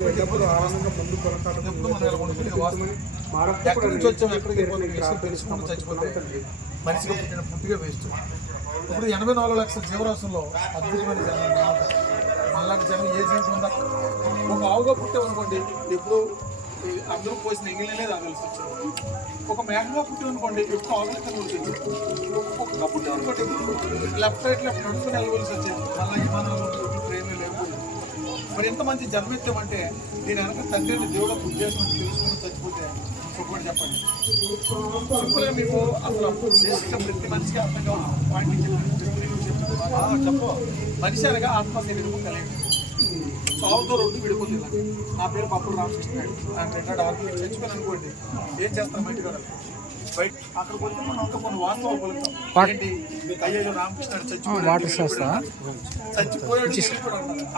ఆనందంగా ముందు ఎక్కడి నుంచి వచ్చాము ఎక్కడికి తెలుసుకుని చచ్చిపోతే మనిషిగా పుట్టిన పుట్టిగా వేస్ట్. ఇప్పుడు 84 లక్షల జీవరాశుల్లో అద్భుతమైన జనం మనలాంటి జనం ఏ జీవితం ఉందా? ఒక ఆవుగా పుట్టామనుకోండి ఎప్పుడు అందరూ పోసిన ఎంగిలనే తాగాల్సి వచ్చారు. ఒక మేఘంగా పుట్టామనుకోండి ఎప్పుడు ఆవులు తినవలసి వచ్చేది. ఒక్కొక్కగా పుట్టామనుకోండి లెఫ్ట్ నడుచుకుని వెళ్ళవలసి వచ్చేది. మళ్ళీ విమానాలు ట్రైన్లు లేకపోయింది. మరి ఎంత మంచి జన్మెత్తామంటే దీని వెనక తండ్రిని దేవుడు ఉద్దేశం తెలుసుకుని చచ్చిపోతే ఇంకొకటి చెప్పండి. సింపుల్గా మీకు అసలు చేసిన ప్రతి మనిషికి అర్థం కావాలి. చెప్పు మనిషి అనగా ఆత్మ శరీరము కలిగి సాగుతో రెండు విడిపోతుంది. నా పేరు పప్పులు రామకృష్ణ, నాకు రెండో ఆత్మీయ చచ్చిపోయి అనుకోండి ఏం చేస్తాం బయట కూడా బయట అక్కడికి వచ్చి మనం అంతా కొన్ని వాస్తవాలు పలుకుతాం. ఏంటి అయ్యో రామకృష్ణ చచ్చిపోయాడు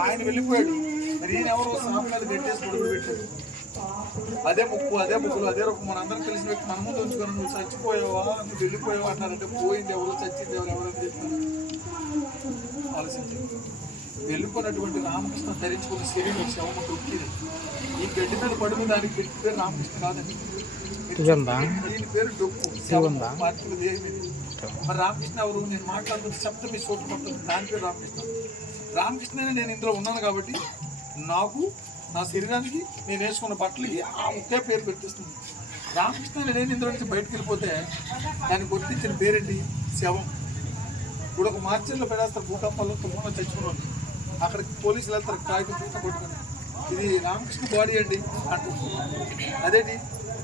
ఆయన వెళ్ళిపోయాడు. మరి ఈయన ఎవరు సాగు మీద గట్టేసి కొడుకు పెట్టాడు. అదే ముక్కు అదే ముక్కులు అదే రూపం మన అందరం తెలిసిన వ్యక్తి మన ముందు ఉంచుకొని నువ్వు చచ్చిపోయావా నువ్వు వెళ్ళిపోయావా అన్నారంటే పోయింది ఎవరు చచ్చింది ఎవరెవరని చెప్తారు ఆలోచించారు. వెళ్ళిపోయినటువంటి రామకృష్ణ ధరించుకున్న శరీరం శవం దొక్కింది. ఈ గడ్డి మీద పడుకుని దానికి పెట్టి పేరు రామకృష్ణ కాదండి, దీని పేరు డొక్కు శవం మార్పులు దేహం ఇది. మరి రామకృష్ణ ఎవరు? నేను మాట్లాడుతున్న శబ్దం మీ చోటు పడుతుంది, దాని పేరు రామకృష్ణ. రామకృష్ణనే నేను ఇందులో ఉన్నాను కాబట్టి నాకు నా శరీరానికి నేను వేసుకున్న బట్టలకి ఆ ఒకే పేరు పెట్టిస్తుంది. రామకృష్ణ నేను ఇందులో నుంచి బయటకు వెళ్ళిపోతే దానికి గుర్తించిన పేరేంటి? శవం. ఇప్పుడు ఒక మార్చిలో పెడేస్తారు భూకంపాల్లో తుమ్మలో చచ్చిపోవాలి. అక్కడికి పోలీసులు వెళ్తారు కాగితం పూత కొట్టుకొని ఇది రామకృష్ణ బాడీ అండి అంటారు. అదేంటి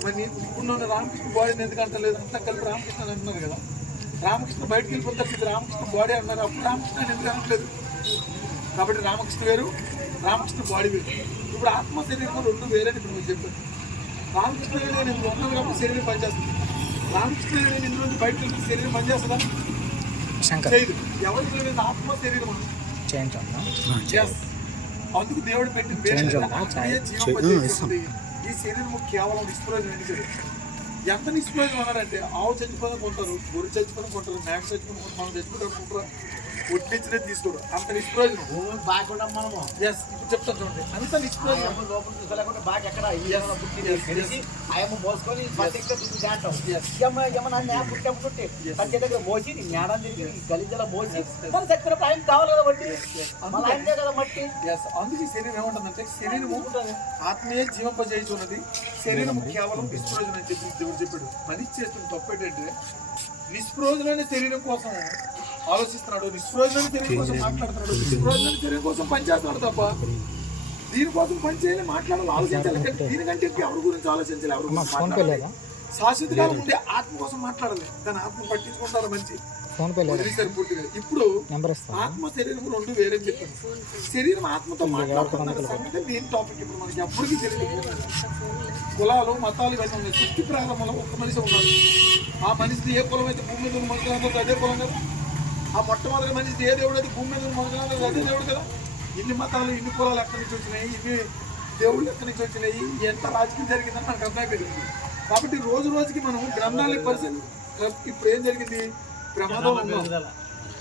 మరి ఇప్పుడు రామకృష్ణ బాడీని ఎందుకు అంటలేదు? అంతా కలిపి రామకృష్ణ అని అంటున్నారు కదా. రామకృష్ణ బయటకు వెళ్ళిపోతారు ఇది రామకృష్ణ బాడీ అన్నారు, అప్పుడు రామకృష్ణ ఎందుకు అనట్లేదు? కాబట్టి రామకృష్ణ వేరు రామకృష్ణ బాడీ వేరు. ఇప్పుడు ఆత్మ శరీరం రెండు వేరేని ఇప్పుడు మీరు చెప్పారు. రామకృష్ణ నేను ఇందులో ఉన్నాను కాబట్టి శరీరం పనిచేస్తుంది. రామకృష్ణ నేను ఇందులో నుంచి బయటకు వెళ్తే శరీరం పనిచేస్తుందా? చేయదు. ఎవరి మీద ఆత్మ శరీరం అందుకు దేవుడు పెట్టిన పేరు జీవింపజేస్తుంది. ఈ శరీరం కేవలం నిష్ప్రయోజనం ఎన్నికలు. ఎంత నిష్ప్రయోజనం అన్నారంటే ఆవు చచ్చిపోయిన కొంటారు, గొర్రె చచ్చిపోయిన కొంటారు, మేక చచ్చిపోయిన కొంటారు, మనం చచ్చిపోయిన కొంటారు, ఒట్టించినది తీసుకోరు. అంత నిష్ప్రయోజనం. ఎస్ ఇప్పుడు చెప్తాను చూడండి, అంత నిష్ప్రయోజనం. అందుకే శరీరం ఏముంటుందంటే శరీరము ఆత్మీయ జీవింపజేయుచున్నది, శరీరము కేవలం నిష్ప్రయోజనం అని చెప్పి దేవుడు చెప్పాడు. మనిషి చేస్తున్న తప్పు ఏంటంటే నిష్ప్రయోజనమైన శరీరం కోసం ఆలోచిస్తున్నాడు, నిష్ప్రయోజనమైన శరీరం కోసం మాట్లాడుతున్నాడు, నిష్ప్రయోజనమైన శరీరం కోసం పనిచేస్తున్నాడు తప్ప దీనికోసం పని చేయాలి మాట్లాడాలి ఆలోచించాలి. దీనికంటే ఎవరి గురించి ఆలోచించాలి, ఎవరి గురించి మాట్లాడాలి. శాశ్వత కాలం ఉంటే ఆత్మ కోసం మాట్లాడాలి, కానీ ఆత్మ పట్టించుకుంటారు మంచి పూర్తిగా. ఇప్పుడు ఆత్మ శరీరం రెండు వేరే చెప్పాను. శరీరం ఆత్మతో మాట్లాడుతున్నారు మెయిన్ టాపిక్. ఇప్పుడు మనకి ఎప్పటికీ తెలియదు కులాలు మతాలు ఇవన్నీ ఉన్నాయి. సృష్టి ప్రారంభంలో ఒక్క మనిషి ఉన్నాడు. ఆ మనిషిది ఏ కులం అయితే భూమి మీద ఉన్న మనుషులందరూ అదే కులం కదా. ఆ మొట్టమొదటి మనిషిది ఏ దేవుడు అయితే భూమి మీద ఉన్న మనుషులందరూ అదే దేవుడు కదా. ఇన్ని మతాలు ఇన్ని కులాలు ఎక్కడి నుంచి వచ్చినాయి, ఇన్ని దేవుళ్ళు ఎక్కడి నుంచి వచ్చినాయి, ఎంత రాజకీయం జరిగిందని మనకు అర్థమైపోయింది. కాబట్టి రోజు రోజుకి మనం గ్రంథాలని పరిశీలి. ఇప్పుడు ఏం జరిగింది?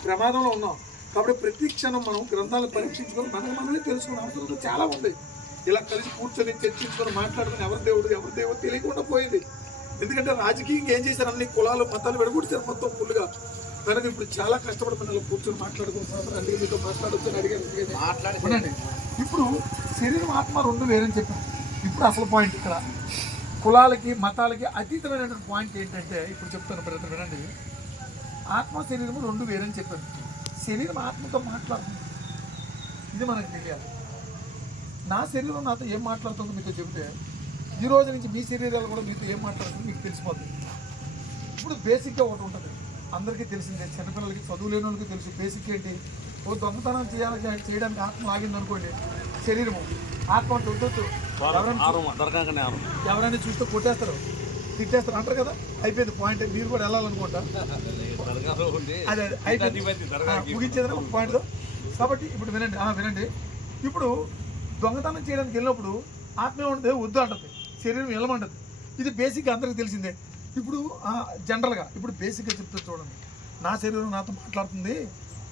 ప్రమాదంలో ఉన్నాం. కాబట్టి ప్రతి క్షణం మనం గ్రంథాలను పరీక్షించుకొని మనమే తెలుసుకునే అవసరం చాలా ఉంది. ఇలా కలిసి కూర్చొని చర్చించుకొని మాట్లాడుకుని ఎవరి దేవుడు తెలియకుండా పోయింది. ఎందుకంటే రాజకీయంగా ఏం చేశారు, అన్ని కులాలు మతాలు విడగొట్టారు మొత్తం ఫుల్గా. కనుక ఇప్పుడు చాలా కష్టపడి పిల్లలు కూర్చొని మాట్లాడుకుంటున్నారు. అందుకే మీతో మాట్లాడొచ్చని అడిగాను. ఇప్పుడు శరీరం ఆత్మ రెండు వేరని చెప్పాను. ఇప్పుడు అసలు పాయింట్ ఇక్కడ కులాలకి మతాలకి అతీతమైనటువంటి పాయింట్ ఏంటంటే ఇప్పుడు చెప్తాను బ్రదర్ వినండి. ఆత్మ శరీరం రెండు వేరని చెప్పాను. శరీరం ఆత్మతో మాట్లాడుతుంది, ఇది మనకు తెలియాలి. నా శరీరం నాతో ఏం మాట్లాడుతుందో మీతో చెబితే ఈ రోజు నుంచి మీ శరీరాలు కూడా మీతో ఏం మాట్లాడుతుందో మీకు తెలిసిపోతుంది. ఇప్పుడు బేసిక్గా ఒకటి ఉంటుంది, అందరికీ తెలిసిందే, చిన్నపిల్లలకి చదువు లేని వాళ్ళకి తెలుసు. బేసిక్ ఏంటి? ఓ దొంగతనం చేయడానికి ఆత్మ ఆగింది అనుకోండి, శరీరము ఆత్మ అంటే వద్దొద్దు ఎవరైనా చూస్తే కొట్టేస్తారు, తిట్టేస్తారు అంటారు కదా. అయిపోయింది పాయింట్. మీరు కూడా వెళ్ళాలనుకుంటా, అదే అయిపోయింది ముగించేది ఒక పాయింట్తో. కాబట్టి ఇప్పుడు వినండి. ఇప్పుడు దొంగతనం చేయడానికి వెళ్ళినప్పుడు ఆత్మ ఏమంటుంది? వద్దు అంటుంది, శరీరం వెళ్ళమంటుంది. ఇది బేసిక్గా అందరికీ తెలిసిందే. ఇప్పుడు జనరల్గా ఇప్పుడు బేసిక్గా చెప్తే చూడండి, నా శరీరం నాతో మాట్లాడుతుంది.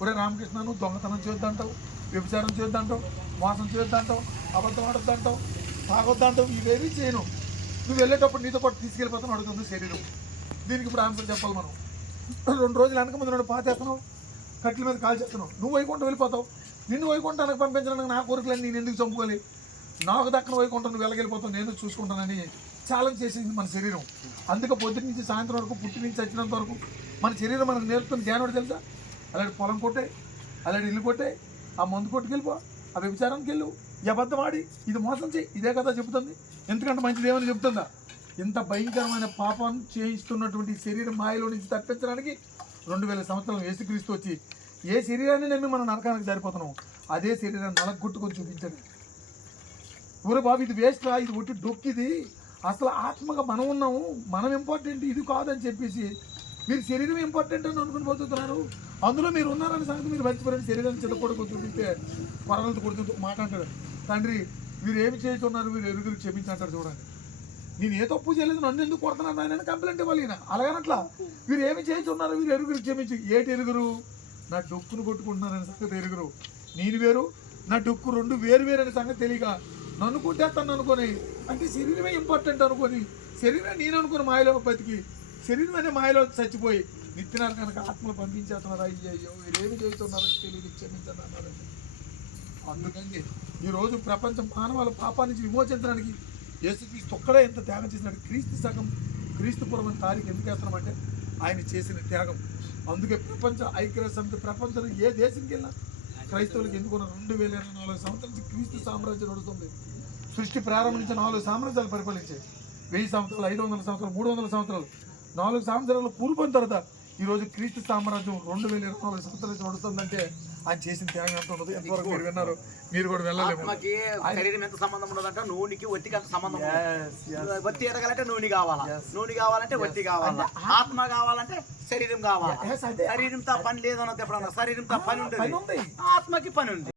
ఒరే రామకృష్ణ నువ్వు దొంగతనం చేయొద్దంటావు, వ్యభిచారం చేయొద్దంటావు, మోసం చేయొద్దంటావు, అబద్ధం ఆడొద్దంటావు, తాగొద్దంటావు, ఇవేమీ చేయను. నువ్వు వెళ్ళేటప్పుడు నీతో పాటు తీసుకెళ్ళిపోతాను అడుగుతుంది శరీరం. దీనికి ఇప్పుడు ఆన్సర్ చెప్పాలి మనం. 2 రోజులు వెనక ముందు నన్ను పాతేస్తున్నావు, కట్ల మీద కాల్ చేస్తున్నావు, నువ్వు వైకుంఠం వెళ్ళిపోతావు. నిన్ను వైకుంఠానికి పంపించడానికి నా కోరికలని నేను ఎందుకు చంపుకోవాలి? నాకు దక్కన వైకుంఠం నువ్వు వెళ్ళగలిగిపోతావు, నేను చూసుకుంటానని ఛాలెంజ్ చేసింది మన శరీరం. అందుకే పొద్దున్న నుంచి సాయంత్రం వరకు, పుట్టి నుంచి చచ్చినంత వరకు మన శరీరం మనకు నేర్పుతున్న జ్ఞానం తెలుసా? అలాంటి పొలం కొట్టే, అలాంటి ఇల్లు కొట్టే, ఆ మందు కొట్టుకెళ్ళిపో, ఆ వ్యభిచారానికి వెళ్ళు, ఈ అబద్ధం ఆడి, ఇది మోసం చేయి, ఇదే కదా చెబుతుంది. ఎందుకంటే మంచిది ఏమని చెబుతుందా? ఇంత భయంకరమైన పాపాన్ని చేయిస్తున్నటువంటి శరీరం మాయలో నుంచి తప్పించడానికి 2000 సంవత్సరాలు యేసుక్రీస్తు వచ్చి ఏ శరీరాన్ని నమ్మి మనం నరకానికి జారిపోతున్నాం అదే శరీరాన్ని నలగొట్టుకొని చూపించాడు. ఊరే బాబు ఇది వేస్ట్ రా, ఇది ఒట్టి డొక్కిది, అసలు ఆత్మగా మనం ఉన్నాము, మనం ఇంపార్టెంట్, ఇది కాదని చెప్పేసి మీరు శరీరం ఇంపార్టెంట్ అని అనుకుని పోతున్నారు. అందులో మీరు ఉన్నారనే సంగతి మీరు మర్చిపోయిన శరీరాన్ని చెడకూడదు చూపిస్తే పరలతో కొడుతూ మాట అంటాడు, తండ్రి మీరు ఏమి చేస్తున్నారు, మీరు ఎరుగురికి క్షమించంటారు. చూడండి, నేను ఏ తప్పు చేయలేదు, నన్ను ఎందుకు కొడుతున్నాను ఆయన కంప్లైంట్ ఇవ్వాలి. అలాగనట్లా మీరు ఏమి చేస్తున్నారు, మీరు ఎరుగురికి క్షమించి, ఏటి ఎరుగురు? నా డొక్కును కొట్టుకుంటున్నారనే సంగతి ఎరుగురు. నేను వేరు, నా డొక్కు 2 వేరు అనే సంగతి తెలియక నన్ను కొట్టేస్తాను అనుకొని, అంటే శరీరమే ఇంపార్టెంట్ అనుకొని, శరీరం నేను అనుకుని మాయలో బతికి, శరీరం అనే మాయలో చచ్చిపోయి నిత్యనారు కనుక ఆత్మలు పంపించేస్తున్నారు. అయ్యో వీరేమి చేస్తున్నారో తెలియదు, క్షమించండి అన్నారండి. అందుకని ఈరోజు ప్రపంచం మానవాళి పాపా నుంచి విమోచించడానికి యేసుక్రీస్తు ఒక్కడే ఎంత త్యాగం చేసినాడు. క్రీస్తు సగం క్రీస్తుపురం అనే తారీఖు ఎందుకు వేస్తున్నామంటే ఆయన చేసిన త్యాగం. అందుకే ప్రపంచ ఐక్యరాజ్య సమితి ప్రపంచంలో ఏ దేశంకి వెళ్ళినా క్రైస్తవులకు ఎందుకున్న 2024 సంవత్సరాల నుంచి క్రీస్తు సామ్రాజ్యం నడుస్తుంది. సృష్టి ప్రారంభించిన 4 సామ్రాజ్యాలు పరిపాలించాయి. 1000 సంవత్సరాలు, 500 సంవత్సరాలు, 300 సంవత్సరాలు, 4 సంవత్సరాలు పూర్వం తర్వాత ఈరోజు క్రీస్తు సామ్రాజ్యం 2024 సంవత్సరాల నుంచి నడుస్తుందంటే ఆయన చేసిన త్యాగం ఎంత ఉండదు. ఎంతవరకు మీరు విన్నారు, మీరు కూడా వెళ్ళలేము. శరీరం ఎంత సంబంధం ఉండదంటే నూనెకి ఒత్తికి అంత సంబంధం. ఒత్తి ఎదగాలంటే నూనె కావాలా, నూనె కావాలంటే ఒత్తి కావాలా, ఆత్మ కావాలంటే శరీరం కావాలి. శరీరంతో పని లేదన్నది ఎప్పుడన్నా, శరీరంతో పని ఉంటుంది, ఆత్మకి పని ఉంది.